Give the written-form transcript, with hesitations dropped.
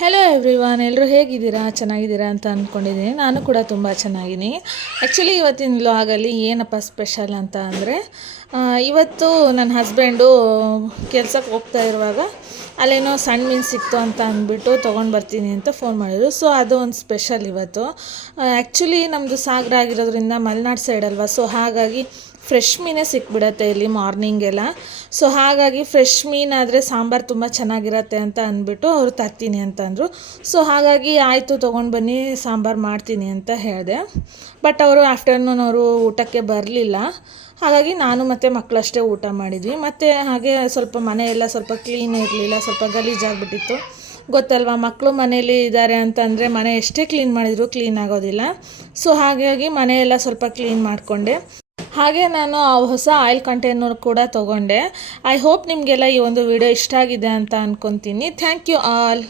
Hello everyone, ಎಲ್ಲರೂ ಹೇಗಿದ್ದೀರಾ? ಚೆನ್ನಾಗಿದ್ದೀರಾ ಅಂತ ಅಂದ್ಕೊಂಡಿದ್ದೀನಿ. ನಾನು ಕೂಡ ತುಂಬ ಚೆನ್ನಾಗಿದ್ದೀನಿ. ಆ್ಯಕ್ಚುಲಿ ಇವತ್ತಿನ ವ್ಲಾಗಲ್ಲಿ ಏನಪ್ಪ ಸ್ಪೆಷಲ್ ಅಂತ ಅಂದರೆ, ಇವತ್ತು ನನ್ನ ಹಸ್ಬೆಂಡು ಕೆಲ್ಸಕ್ಕೆ ಹೋಗ್ತಾ ಇರುವಾಗ ಅಲ್ಲೇನೋ ಸಣ್ಣ ಮೀನು ಸಿಕ್ತು ಅಂತ ಅಂದ್ಬಿಟ್ಟು ತೊಗೊಂಡು ಬರ್ತೀನಿ ಅಂತ ಫೋನ್ ಮಾಡಿದ್ರು. ಸೊ ಅದು ಒಂದು ಸ್ಪೆಷಲ್ ಇವತ್ತು. ಆ್ಯಕ್ಚುಲಿ ನಮ್ಮದು ಸಾಗರ ಆಗಿರೋದ್ರಿಂದ ಮಲೆನಾಡು ಸೈಡ್ ಅಲ್ವಾ, ಸೊ ಹಾಗಾಗಿ ಫ್ರೆಶ್ ಮೀನೇ ಸಿಕ್ಬಿಡತ್ತೆ ಇಲ್ಲಿ ಮಾರ್ನಿಂಗೆಲ್ಲ. ಸೊ ಹಾಗಾಗಿ ಫ್ರೆಶ್ ಮೀನಾದರೆ ಸಾಂಬಾರು ತುಂಬ ಚೆನ್ನಾಗಿರತ್ತೆ ಅಂತ ಅಂದ್ಬಿಟ್ಟು ಅವರು ತರ್ತೀನಿ ಅಂತಂದರು. ಸೊ ಹಾಗಾಗಿ ಆಯಿತು ತೊಗೊಂಡು ಬನ್ನಿ, ಸಾಂಬಾರು ಮಾಡ್ತೀನಿ ಅಂತ ಹೇಳಿದೆ. ಬಟ್ ಅವರು ಆಫ್ಟರ್ನೂನ್ ಅವರು ಊಟಕ್ಕೆ ಬರಲಿಲ್ಲ. ಹಾಗಾಗಿ ನಾನು ಮತ್ತು ಮಕ್ಕಳಷ್ಟೇ ಊಟ ಮಾಡಿದ್ವಿ. ಮತ್ತು ಹಾಗೆ ಸ್ವಲ್ಪ ಮನೆಯೆಲ್ಲ ಸ್ವಲ್ಪ ಕ್ಲೀನ್ ಇರಲಿಲ್ಲ, ಸ್ವಲ್ಪ ಗಲೀಜಾಗಿಬಿಟ್ಟಿತ್ತು. ಗೊತ್ತಲ್ವಾ, ಮಕ್ಕಳು ಮನೇಲಿ ಇದ್ದಾರೆ ಅಂತಂದರೆ ಮನೆ ಎಷ್ಟೇ ಕ್ಲೀನ್ ಮಾಡಿದರೂ ಕ್ಲೀನ್ ಆಗೋದಿಲ್ಲ. ಸೊ ಹಾಗಾಗಿ ಮನೆಯೆಲ್ಲ ಸ್ವಲ್ಪ ಕ್ಲೀನ್ ಮಾಡಿಕೊಂಡೆ. ಹಾಗೆ ನಾನು ಹೊಸ ಆಯಿಲ್ ಕಂಟೈನರ್ ಕೂಡ ತೊಗೊಂಡೆ. ಐ ಹೋಪ್ ನಿಮಗೆಲ್ಲ ಈ ಒಂದು ವಿಡಿಯೋ ಇಷ್ಟ ಆಗಿದೆ ಅಂತ ಅಂದ್ಕೊತೀನಿ. Thank you all.